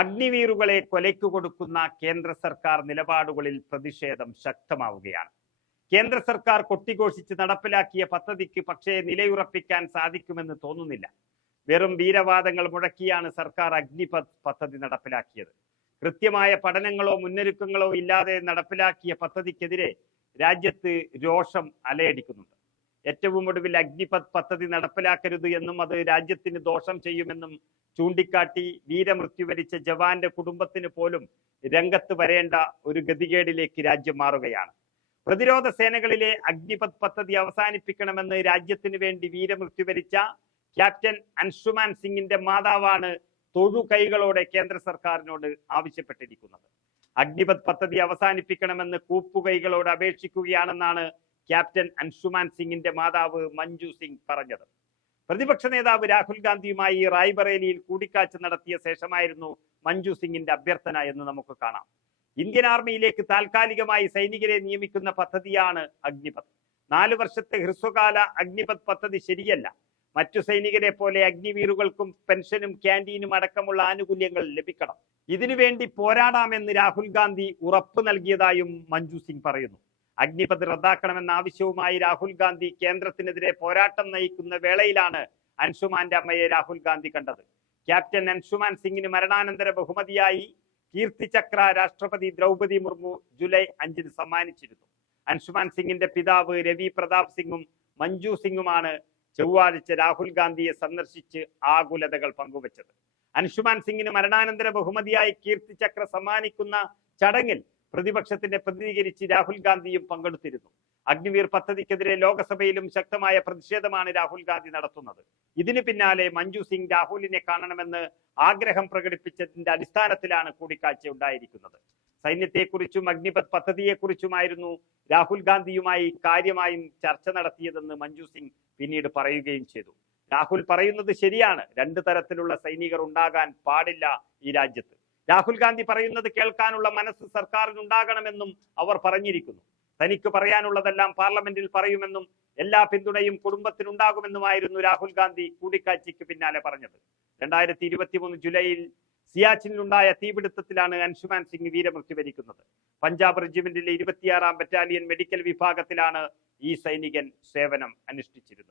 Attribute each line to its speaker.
Speaker 1: അഗ്നിവീറുകളെ കൊലയ്ക്കു കൊടുക്കുന്ന കേന്ദ്ര സർക്കാർ നിലപാടുകളിൽ പ്രതിഷേധം ശക്തമാവുകയാണ്. കേന്ദ്ര സർക്കാർ കൊട്ടിഘോഷിച്ച് നടപ്പിലാക്കിയ പദ്ധതിക്ക് പക്ഷേ നിലയുറപ്പിക്കാൻ സാധിക്കുമെന്ന് തോന്നുന്നില്ല. വെറും വീരവാദങ്ങൾ മുഴക്കിയാണ് സർക്കാർ അഗ്നിപത് പദ്ധതി നടപ്പിലാക്കിയത്. കൃത്യമായ പഠനങ്ങളോ മുന്നൊരുക്കങ്ങളോ ഇല്ലാതെ നടപ്പിലാക്കിയ പദ്ധതിക്കെതിരെ രാജ്യത്ത് രോഷം അലയടിക്കുന്നുണ്ട്. ഏറ്റവും ഒടുവിൽ അഗ്നിപത് പദ്ധതി നടപ്പിലാക്കരുത് എന്നും അത് രാജ്യത്തിന് ദോഷം ചെയ്യുമെന്നും ചൂണ്ടിക്കാട്ടി വീരമൃത്യു വരിച്ച ജവാന്റെ കുടുംബത്തിന് പോലും രംഗത്ത് വരേണ്ട ഒരു ഗതികേടിലേക്ക് രാജ്യം മാറുകയാണ്. പ്രതിരോധ സേനകളിലെ അഗ്നിപത് പദ്ധതി അവസാനിപ്പിക്കണമെന്ന് രാജ്യത്തിന് വേണ്ടി വീരമൃത്യു വരിച്ച ക്യാപ്റ്റൻ അൻഷുമാൻ സിംഗിന്റെ മാതാവാണ് തൊഴുകൈകളോടെ കേന്ദ്ര സർക്കാരിനോട് ആവശ്യപ്പെട്ടിരിക്കുന്നത്. അഗ്നിപത് പദ്ധതി അവസാനിപ്പിക്കണമെന്ന് കൂപ്പുകൈകളോട് അപേക്ഷിക്കുകയാണെന്നാണ് ക്യാപ്റ്റൻ അൻഷുമാൻ സിംഗിന്റെ മാതാവ് മഞ്ജു സിംഗ് പറഞ്ഞത്. പ്രതിപക്ഷ നേതാവ് രാഹുൽ ഗാന്ധിയുമായി റായ്ബറേലിയിൽ കൂടിക്കാഴ്ച നടത്തിയ ശേഷമായിരുന്നു മഞ്ജു സിംഗിന്റെ അഭ്യർത്ഥന എന്ന് നമുക്ക് കാണാം. ഇന്ത്യൻ ആർമിയിലേക്ക് താൽക്കാലികമായി സൈനികരെ നിയമിക്കുന്ന പദ്ധതിയാണ് അഗ്നിപത് നാലു വർഷത്തെ ഹ്രസ്വകാല അഗ്നിപത് പദ്ധതി ശരിയല്ല. മറ്റു സൈനികരെ പോലെ അഗ്നിവീറുകൾക്കും പെൻഷനും ക്യാന്റീനും അടക്കമുള്ള ആനുകൂല്യങ്ങൾ ലഭിക്കണം. ഇതിനുവേണ്ടി പോരാടാമെന്ന് രാഹുൽ ഗാന്ധി ഉറപ്പു നൽകിയതായും മഞ്ജു സിംഗ് പറയുന്നു. അഗ്നിപത് റദ്ദാക്കണമെന്ന ആവശ്യവുമായി രാഹുൽ ഗാന്ധി കേന്ദ്രത്തിനെതിരെ പോരാട്ടം നയിക്കുന്ന വേളയിലാണ് അൻഷുമാന്റെ അമ്മയെ രാഹുൽ ഗാന്ധി കണ്ടത്. ക്യാപ്റ്റൻ അൻഷുമാൻ സിംഗിന് മരണാനന്തര ബഹുമതിയായി കീർത്തിചക്ര രാഷ്ട്രപതി ദ്രൗപതി മുർമു ജൂലൈ അഞ്ചിന് സമ്മാനിച്ചിരുന്നു. അൻഷുമാൻ സിംഗിന്റെ പിതാവ് രവി പ്രതാപ് സിംഗും മഞ്ജു സിംഗുമാണ് ചൊവ്വാഴ്ച രാഹുൽ ഗാന്ധിയെ സന്ദർശിച്ച് ആകുലതകൾ പങ്കുവച്ചത്. അൻഷുമാൻ സിംഗിന് മരണാനന്തര ബഹുമതിയായി കീർത്തിചക്ര സമ്മാനിക്കുന്ന ചടങ്ങിൽ പ്രതിപക്ഷത്തിന്റെ പ്രതിനിധീകരിച്ച് രാഹുൽ ഗാന്ധിയും പങ്കെടുത്തിരുന്നു. അഗ്നിവീർ പദ്ധതിക്കെതിരെ ലോകസഭയിലും ശക്തമായ പ്രതിഷേധമാണ് രാഹുൽ ഗാന്ധി നടത്തുന്നത്. ഇതിന് പിന്നാലെ മഞ്ജു സിംഗ് രാഹുലിനെ കാണണമെന്ന് ആഗ്രഹം പ്രകടിപ്പിച്ചതിന്റെ അടിസ്ഥാനത്തിലാണ് കൂടിക്കാഴ്ച ഉണ്ടായിരിക്കുന്നത്. സൈന്യത്തെക്കുറിച്ചും അഗ്നിപത് പദ്ധതിയെക്കുറിച്ചുമായിരുന്നു രാഹുൽ ഗാന്ധിയുമായി കാര്യമായും ചർച്ച നടത്തിയതെന്ന് മഞ്ജു സിംഗ് പിന്നീട് പറയുകയും ചെയ്തു. രാഹുൽ പറയുന്നത് ശരിയാണ്. രണ്ടു തരത്തിലുള്ള സൈനികർ ഉണ്ടാകാൻ പാടില്ല ഈ രാജ്യത്ത്. രാഹുൽ ഗാന്ധി പറയുന്നത് കേൾക്കാനുള്ള മനസ്സ് സർക്കാരിനുണ്ടാകണമെന്നും അവർ പറഞ്ഞിരിക്കുന്നു. തനിക്ക് പറയാനുള്ളതെല്ലാം പാർലമെന്റിൽ പറയുമെന്നും എല്ലാ പിന്തുണയും കുടുംബത്തിനുണ്ടാകുമെന്നുമായിരുന്നു രാഹുൽ ഗാന്ധി കൂടിക്കാഴ്ചയ്ക്ക് പിന്നാലെ പറഞ്ഞത്. രണ്ടായിരത്തി ഇരുപത്തി മൂന്ന് ജൂലൈയിൽ സിയാച്ചിനിലുണ്ടായ തീപിടുത്തത്തിലാണ് അൻഷുമാൻ സിംഗ് വീരമൃത്യു വരിക്കുന്നത്. പഞ്ചാബ് റെജിമെന്റിലെ ഇരുപത്തിയാറാം ബറ്റാലിയൻ മെഡിക്കൽ വിഭാഗത്തിലാണ് ഈ സൈനികൻ സേവനം അനുഷ്ഠിച്ചിരുന്നത്.